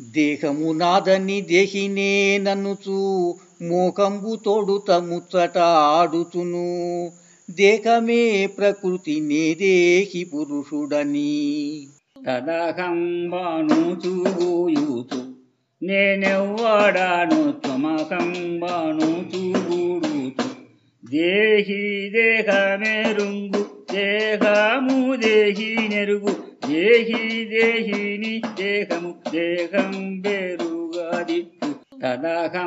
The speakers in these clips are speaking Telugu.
దేహము నాదని దేహినే నన్నుచు మోకంబు తోడుత ముచ్చట ఆడుచును. దేహమే ప్రకృతి నే దేహి పురుషుడని. తదహంబానుచూయూచు నేనెవ్వడాను త్వమహంబానుచూగూడుచు. దేహి దేహమెరుంగు దేహము దేహి నెరుగు. దేహి దేహిని దేహము దేహం బెరుగదిట్టు. తదహంబానుచూయూచు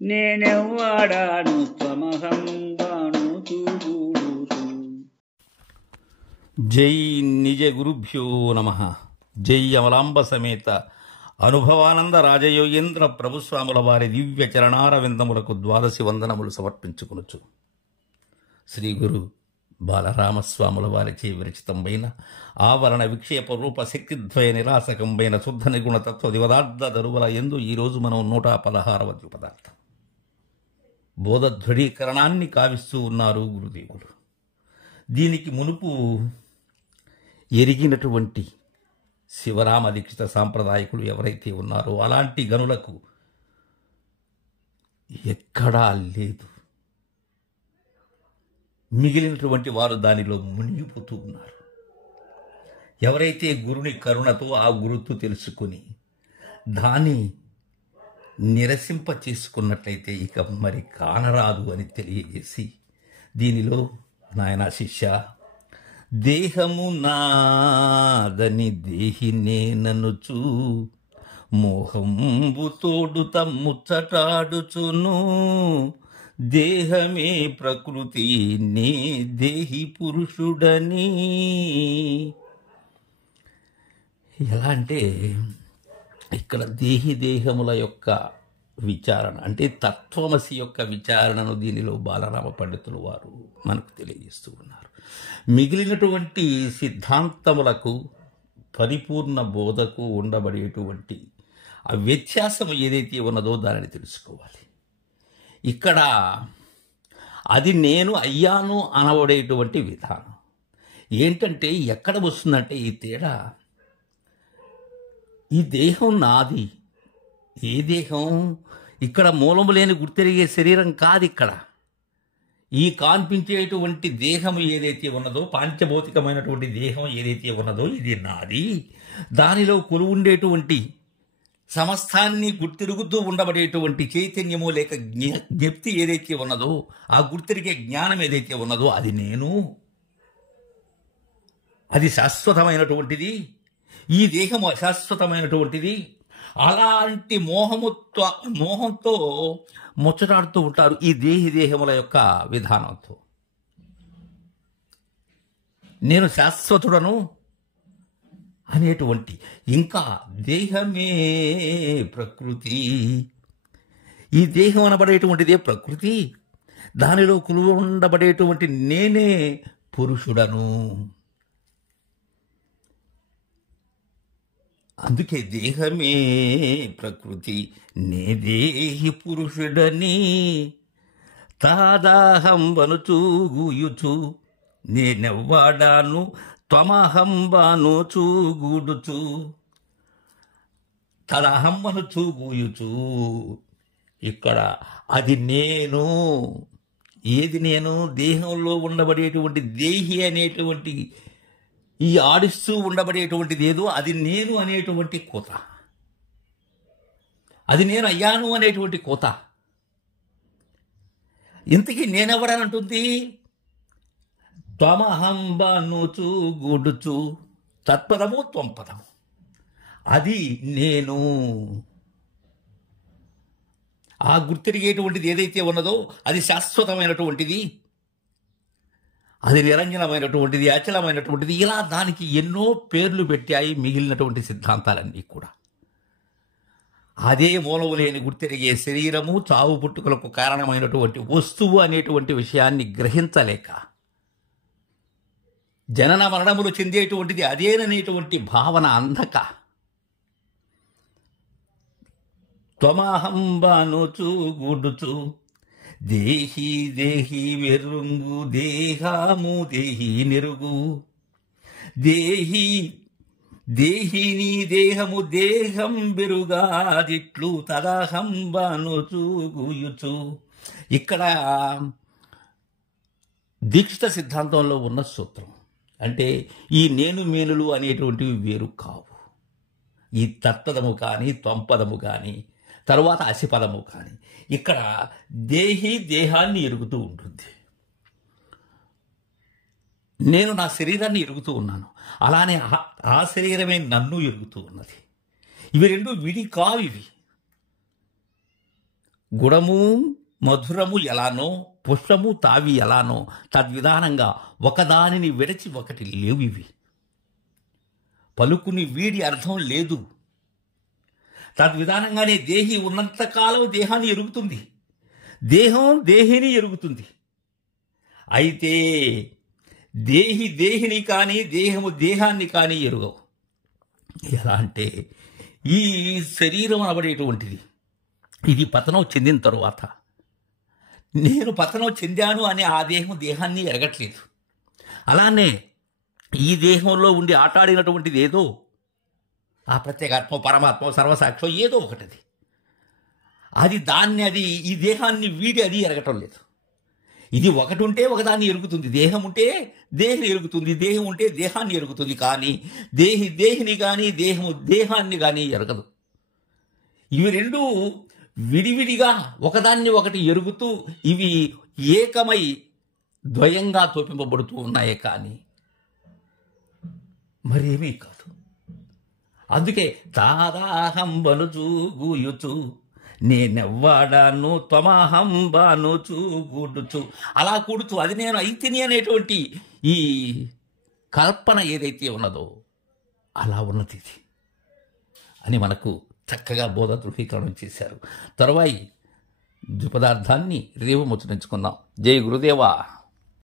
నేనెవ్వడాను త్వమహంబానుచూగూడుచు. జై నిజ గురుభ్యో నమ. జై అమలాంబ సమేత అనుభవానంద రాజయోగేంద్ర ప్రభుస్వాముల వారి దివ్య చరణారవిందములకు ద్వాదశి వందనములు సమర్పించుకొనుచు. శ్రీ గురు బాలరామస్వాముల వారిచే విరచితంబైన ఆవరణ విక్షేప రూప శక్తిద్వయ నిరాసకంబైన శుద్ధ నిగుణ తత్వ దివదార్థ దరువుల ఎందు ఈరోజు మనం 116వ ద్విపదార్థం బోధ దృఢీకరణాన్ని కావిస్తూ ఉన్నారు గురుదేవులు. దీనికి మునుపు ఎరిగినటువంటి శివరామ దీక్షిత సాంప్రదాయకులు ఎవరైతే ఉన్నారో అలాంటి గనులకు ఎక్కడా లేదు. మిగిలినటువంటి వారు దానిలో మునిగిపోతూ ఉన్నారు. ఎవరైతే గురుని కరుణతో ఆ గురుతు తెలుసుకుని దాన్ని నిరసింప చేసుకున్నట్లయితే ఇక మరి కానరాదు అని తెలియజేసి దీనిలో నాయన శిష్య, దేహము నాదని దేహినే ననుచు మోహంబు తోడుత ముచ్చటాడుచును. దేహమే ప్రకృతి నే దేహి పురుషుడని. ఎలా అంటే ఇక్కడ దేహముల యొక్క విచారణ అంటే తత్వమసి యొక్క విచారణను దీనిలో బాలరామ పండితులు వారు మనకు తెలియజేస్తూ ఉన్నారు. మిగిలినటువంటి సిద్ధాంతములకు పరిపూర్ణ బోధకు ఉండబడేటువంటి ఆ వ్యత్యాసం ఏదైతే ఉన్నదో దానిని తెలుసుకోవాలి. ఇక్కడ అది నేను అయ్యాను అనబడేటువంటి విధానం ఏంటంటే ఎక్కడ వస్తుందంటే ఈ తేడా, ఈ దేహం నాది. ఏ దేహం? ఇక్కడ మూలము లేని గుర్తెరిగే శరీరం కాదు. ఇక్కడ ఈ కనిపించేటువంటి దేహం ఏదైతే ఉన్నదో, పాంచభౌతికమైనటువంటి దేహం ఏదైతే ఉన్నదో ఇది నాది. దానిలో కొలువుండేటువంటి సమస్తాన్ని గుర్తిరుగుతూ ఉండబడేటువంటి చైతన్యము లేక జ్ఞప్తి ఏదైతే ఉన్నదో, ఆ గుర్తిరిగే జ్ఞానం ఏదైతే ఉన్నదో అది నేను. అది శాశ్వతమైనటువంటిది. ఈ దేహము అశాశ్వతమైనటువంటిది. అలాంటి మోహంతో ముచ్చటాడుతూ ఉంటారు ఈ దేహముల యొక్క విధానంతో. నేను శాశ్వతుడను అనేటువంటి, ఇంకా దేహమే ప్రకృతి, ఈ దేహం అనబడేటువంటిదే ప్రకృతి, దానిలో కొలువు ఉండబడేటువంటి నేనే పురుషుడను. అందుకే దేహమే ప్రకృతి నే దేహి పురుషుడని. తాదాహంబనుచూగుయుచు నేనెవ్వడాను త్వమహంబనుచూగుడుచు. తదహంబనుచూగుయుచు, ఇక్కడ అది నేను. ఏది నేను? దేహంలో ఉండబడేటువంటి దేహి అనేటువంటి ఈ ఆడిస్తూ ఉండబడేటువంటిది ఏదో అది నేను అనేటువంటి కోత, అది నేను అయ్యాను అనేటువంటి కోత. ఇంతకీ నేనెవడనంటుంది? త్వమహంబనుచు గుడుచు, తత్పదము త్వంపదము, అది నేను. ఆ గుర్తిరిగేటువంటిది ఏదైతే ఉన్నదో అది శాశ్వతమైనటువంటిది, అది నిరంజనమైనటువంటిది, అచలమైనటువంటిది. ఇలా దానికి ఎన్నో పేర్లు పెట్టాయి మిగిలినటువంటి సిద్ధాంతాలన్నీ కూడా. అదే మూలము లేని గుర్తిరిగే శరీరము, చావు పుట్టుకలకు కారణమైనటువంటి వస్తువు అనేటువంటి విషయాన్ని గ్రహించలేక జనన మరణములు చెందేటువంటిది అదేననేటువంటి భావన అందక త్వమహంబనుచు గుడుచు దేహి దేహి వెరుంగు దేహము దేహి నెరుగు. దేహి దేహిని దేహము దేహం బెరుగాదిట్లు తదహంబను చూగుయుచు. ఇక్కడ దీక్షిత సిద్ధాంతంలో ఉన్న సూత్రం అంటే ఈ నేను మేనులు అనేటువంటివి వేరు కావు. ఈ తత్పదము కానీ త్వంపదము కానీ తరువాత అసిపదము కానీ ఇక్కడ దేహి దేహాన్ని ఎరుగుతూ ఉంటుంది. నేను నా శరీరాన్ని ఎరుగుతూ ఉన్నాను, అలానే ఆ శరీరమే నన్ను ఎరుగుతూ ఉన్నది. ఇవి రెండు విడి కావు. ఇవి గుణము మధురము ఎలానో పుష్పము తావి ఎలానో తద్విధానంగా ఒకదానిని విడచి ఒకటి లేవు. ఇవి పలుకుని వీడి అర్థం లేదు. తద్విధానంగానే దేహి ఉన్నంతకాలం దేహాన్ని ఎరుగుతుంది, దేహం దేహిని ఎరుగుతుంది. అయితే దేహి దేహిని కానీ దేహము దేహాన్ని కానీ ఎరుగవు. ఎలా అంటే ఈ శరీరం అనబడేటువంటిది ఇది పతనం చెందిన తరువాత నేను పతనం చెందాను అని ఆ దేహం దేహాన్ని ఎరగట్లేదు. అలానే ఈ దేహంలో ఉండి ఆటాడినటువంటిది ఏదో ఆ ప్రత్యేగాత్మ పరమాత్మ సర్వసాక్షం ఏదో ఒకటిది, అది ఈ దేహాన్ని వీడి అది ఎరగటం లేదు. ఇది ఒకటి ఉంటే ఒకదాన్ని ఎరుగుతుంది, దేహం ఉంటే దేహిని ఎరుగుతుంది, దేహం ఉంటే దేహాన్ని ఎరుగుతుంది. కానీ దేహిని కానీ దేహము దేహాన్ని కానీ ఎరగదు. ఇవి రెండు విడివిడిగా ఒకదాన్ని ఒకటి ఎరుగుతూ ఇవి ఏకమై ద్వయంగా తోపింపబడుతూ ఉన్నాయే కానీ మరేమీ కాదు. అందుకే తాదాహంబను చూగుయుచు నేనెవ్వాడాను త్వమహంబాను చూగుడుచు, అలా కూడుచు అది నేను అయితిని అనేటువంటి ఈ కల్పన ఏదైతే ఉన్నదో అలా ఉన్నది ఇది అని మనకు చక్కగా బోధ ధృవీకరణం చేశారు. తరువాయి ద్విపదార్థాన్ని రేపు ముచ్చరించుకుందాం. జై గురుదేవా.